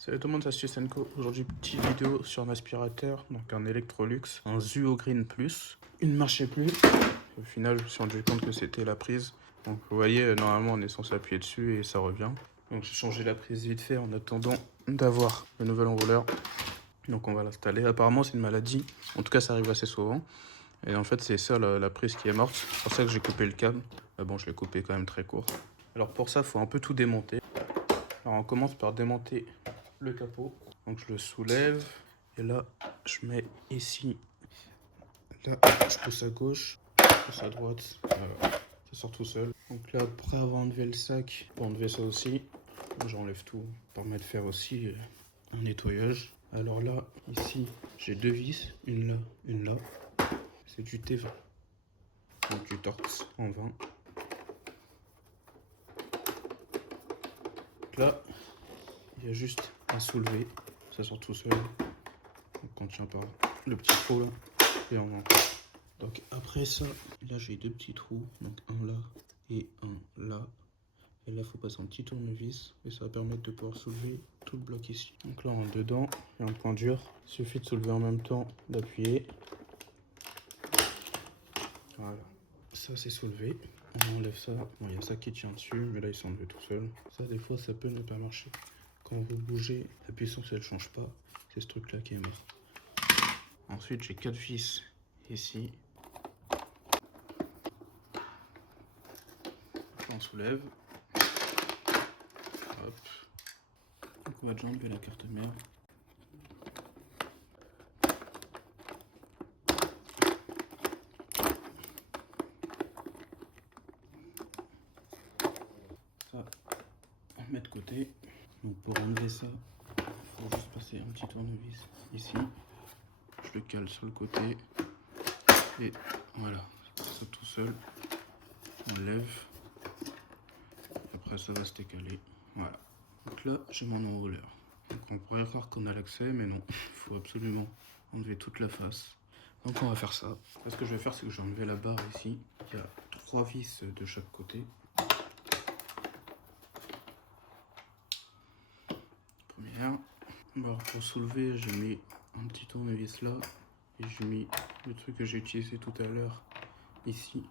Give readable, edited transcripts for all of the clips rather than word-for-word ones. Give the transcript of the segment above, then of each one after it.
Salut tout le monde, c'est Stusenko. Aujourd'hui, petite vidéo sur un aspirateur, donc un Electrolux, un Zuo Green Plus. Il ne marchait plus. Au final, je me suis rendu compte que c'était la prise. Donc vous voyez, normalement on est censé appuyer dessus et ça revient. Donc j'ai changé la prise vite fait en attendant d'avoir le nouvel enrouleur. Donc on va l'installer. Apparemment c'est une maladie, en tout cas ça arrive assez souvent. Et en fait c'est ça la prise qui est morte. C'est pour ça que j'ai coupé le câble. Mais bon, je l'ai coupé quand même très court. Alors pour ça, il faut un peu tout démonter. Alors on commence par démonter le capot. Donc je le soulève et là je mets ici. Là je pousse à gauche, je pousse à droite. Voilà. Ça sort tout seul. Donc là après avoir enlevé le sac, pour enlever ça aussi, j'enlève tout. Ça permet de faire aussi un nettoyage. Alors là, ici, j'ai deux vis, une là, une là. C'est du T20. Donc du Torx en 20. Donc là, il y a juste à soulever, ça sort tout seul. Donc on tient par le petit trou là, et on entre. Donc après ça, là j'ai deux petits trous, donc un là et un là. Et là il faut passer un petit tournevis et ça va permettre de pouvoir soulever tout le bloc ici. Donc là on est dedans, il y a un point dur, il suffit de soulever en même temps, d'appuyer. Voilà, ça c'est soulevé. On enlève ça, bon, il y a ça qui tient dessus, mais là il s'est enlevé tout seul. Ça des fois ça peut ne pas marcher. Quand vous bougez, la puissance elle change pas, c'est ce truc là qui est mort. Ensuite j'ai 4 vis ici. On soulève. Hop. Donc on va déjà enlever la carte mère. Ça, on met de côté. Donc pour enlever ça, il faut juste passer un petit tournevis ici. Je le cale sur le côté. Et voilà, ça tout seul. On lève. Après ça va se décaler. Voilà. Donc là, j'ai mon enrouleur. Donc on pourrait croire qu'on a l'accès, mais non. Il faut absolument enlever toute la face. Donc on va faire ça. Là, ce que je vais faire, c'est que je vais enlever la barre ici. Il y a 3 vis de chaque côté. Première. Alors pour soulever, j'ai mis un petit tournevis là. Et j'ai mis le truc que j'ai utilisé tout à l'heure ici.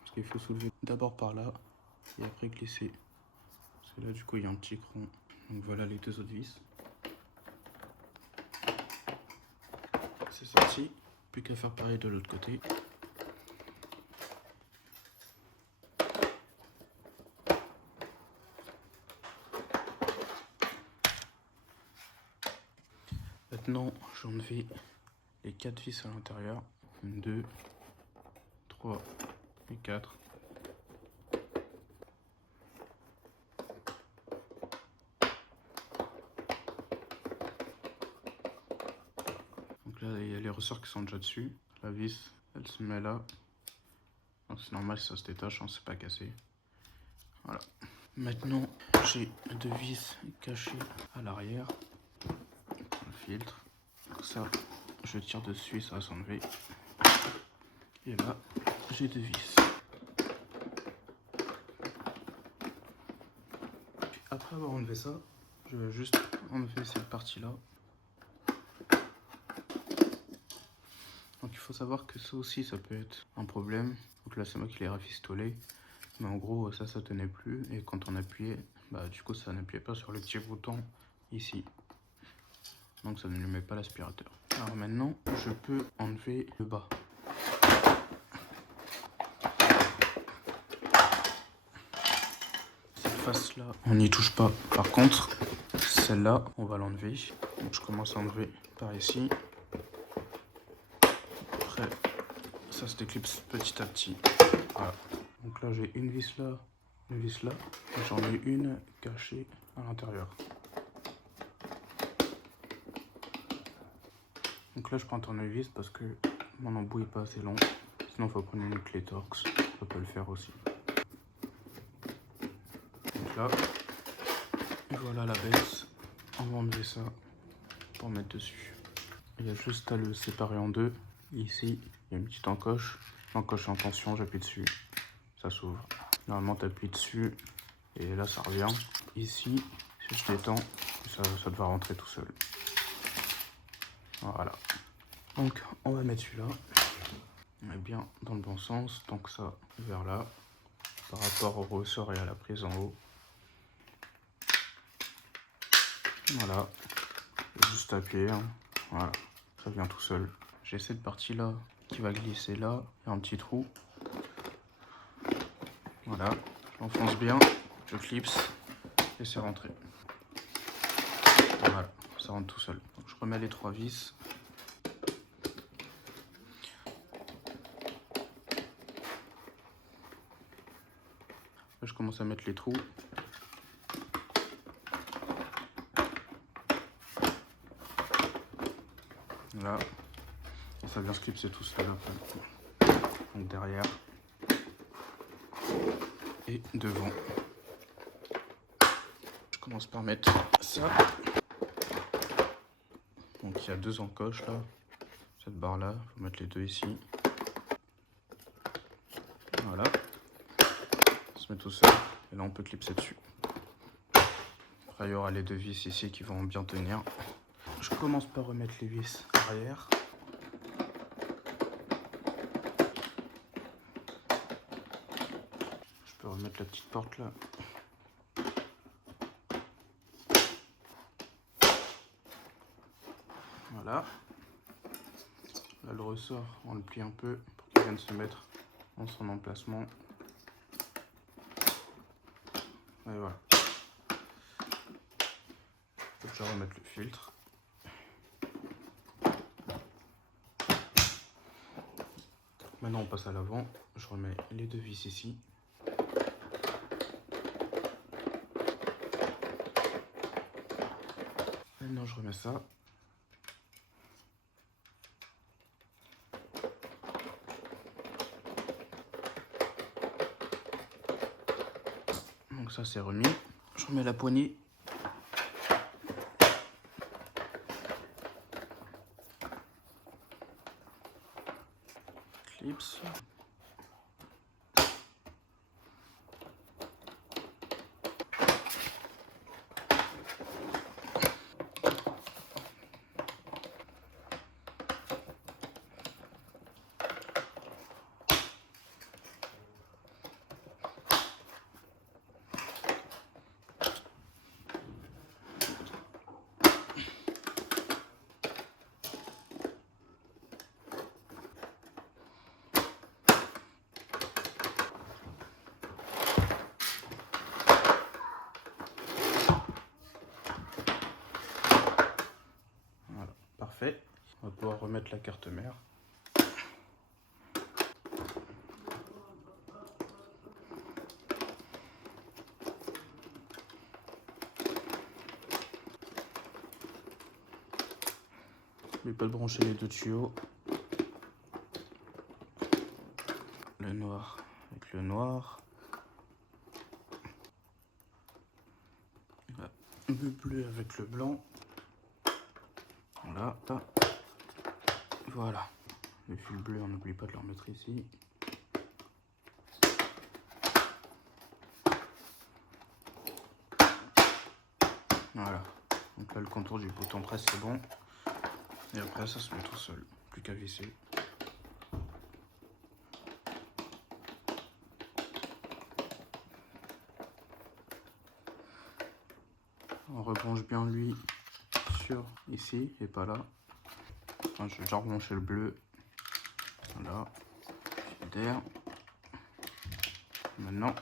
Parce qu'il faut soulever d'abord par là. Et après glisser. Parce que là, du coup, il y a un petit cran. Donc voilà les deux autres vis. C'est sorti. Plus qu'à faire pareil de l'autre côté. Maintenant, j'ai enlevé les 4 vis à l'intérieur. 1, 2, 3 et 4. Donc là, il y a les ressorts qui sont déjà dessus. La vis, elle se met là. Donc c'est normal si ça se détache, hein, c'est pas cassé. Voilà. Maintenant, j'ai deux vis cachées à l'arrière. Le filtre. Donc ça, je tire dessus, ça va s'enlever. Et là, j'ai deux vis. Après avoir enlevé ça, je vais juste enlever cette partie-là. Donc il faut savoir que ça aussi, ça peut être un problème. Donc là, c'est moi qui l'ai rafistolé. Mais en gros, ça tenait plus. Et quand on appuyait, bah du coup, ça n'appuyait pas sur le petit bouton ici. Donc ça ne lui met pas l'aspirateur. Alors maintenant, je peux enlever le bas. Cette face-là, on n'y touche pas. Par contre, celle-là, on va l'enlever. Donc je commence à enlever par ici. Après, ça se déclipse petit à petit. Voilà. Donc là, j'ai une vis là, une vis là. J'en ai une cachée à l'intérieur. Donc là, je prends un tournevis parce que mon embout n'est pas assez long. Sinon, il faut prendre une clé Torx. Ça peut le faire aussi. Donc là, voilà la baisse. On va enlever ça pour mettre dessus. Il y a juste à le séparer en deux. Ici, il y a une petite encoche. L'encoche est en tension, j'appuie dessus. Ça s'ouvre. Normalement, tu appuies dessus et là, ça revient. Ici, si je détends, ça devrait rentrer tout seul. Voilà. Donc on va mettre celui-là. On est bien dans le bon sens, donc ça vers là, par rapport au ressort et à la prise en haut. Voilà. Juste appuyer, hein. Voilà, ça vient tout seul. J'ai cette partie-là qui va glisser là, il y a un petit trou. Voilà, j'enfonce bien, je clipse et c'est rentré. Voilà, ça rentre tout seul. Donc, je remets les 3 vis. Là, je commence à mettre les trous. Là, et ça vient se clipser tout seul après. Donc derrière et devant. Je commence par mettre ça. Donc il y a 2 encoches là. Cette barre là, il faut mettre les 2 ici. Voilà. Ça se met tout seul. Et là on peut clipser dessus. Après il y aura les 2 vis ici qui vont bien tenir. Je commence par remettre les vis arrière. Je peux remettre la petite porte là. Voilà. Là le ressort, on le plie un peu pour qu'il vienne se mettre dans son emplacement. Et voilà. Je vais déjà remettre le filtre. Maintenant on passe à l'avant. Je remets les 2 vis ici. Maintenant je remets ça. Donc ça c'est remis. Je remets la poignée. Clips. Parfait. On va pouvoir remettre la carte mère. N'oubliez pas de brancher les 2 tuyaux. Le noir avec le noir. Le bleu avec le blanc. Voilà. Voilà. Les fils bleus, on n'oublie pas de les remettre ici. Voilà. Donc là, le contour du bouton presse, c'est bon. Et après, ça se met tout seul. Plus qu'à visser. On rebranche bien lui sur ici et pas là. Enfin, je vais déjà rebrancher le bleu. Voilà. D'air. Maintenant,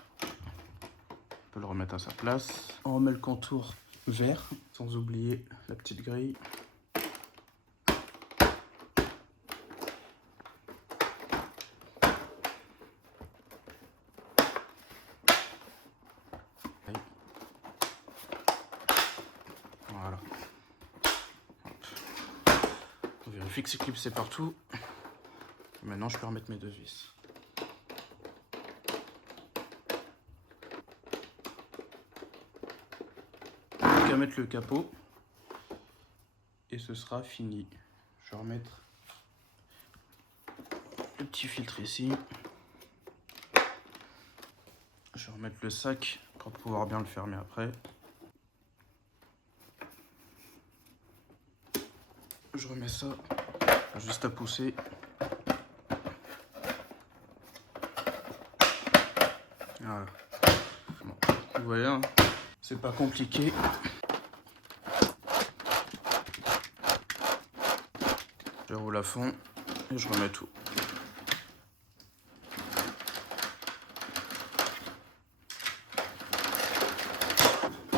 on peut le remettre à sa place. On remet le contour vert, sans oublier la petite grille. Voilà. On vérifie que c'est clipsé partout. Et maintenant, je peux remettre mes 2 vis. Plus qu'à mettre le capot. Et ce sera fini. Je vais remettre le petit filtre ici. Je vais remettre le sac pour pouvoir bien le fermer après. je remets ça, juste à pousser. Voilà. Bon, vous voyez, hein, c'est pas compliqué. Je roule à fond et je remets tout.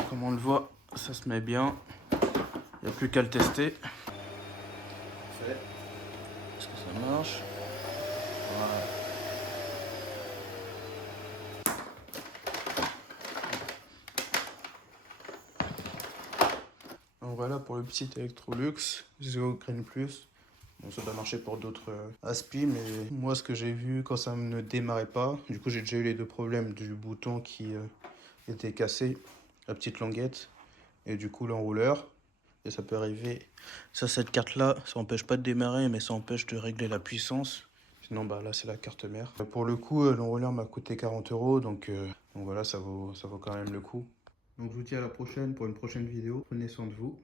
Comme on le voit, ça se met bien. Il n'y a plus qu'à le tester. Parfait. Est-ce que ça marche? Voilà. Donc voilà pour le petit Electrolux Zeo Green Plus. Bon, ça doit marcher pour d'autres aspi, mais moi ce que j'ai vu quand ça ne démarrait pas, du coup j'ai déjà eu les deux problèmes du bouton qui était cassé, la petite languette, et du coup l'enrouleur. Et ça peut arriver. Ça, cette carte-là, ça empêche pas de démarrer, mais ça empêche de régler la puissance. Sinon, bah là, c'est la carte mère. Pour le coup, l'enrouleur m'a coûté 40 €, donc voilà, ça vaut quand même le coup. Donc je vous dis à la prochaine pour une prochaine vidéo. Prenez soin de vous.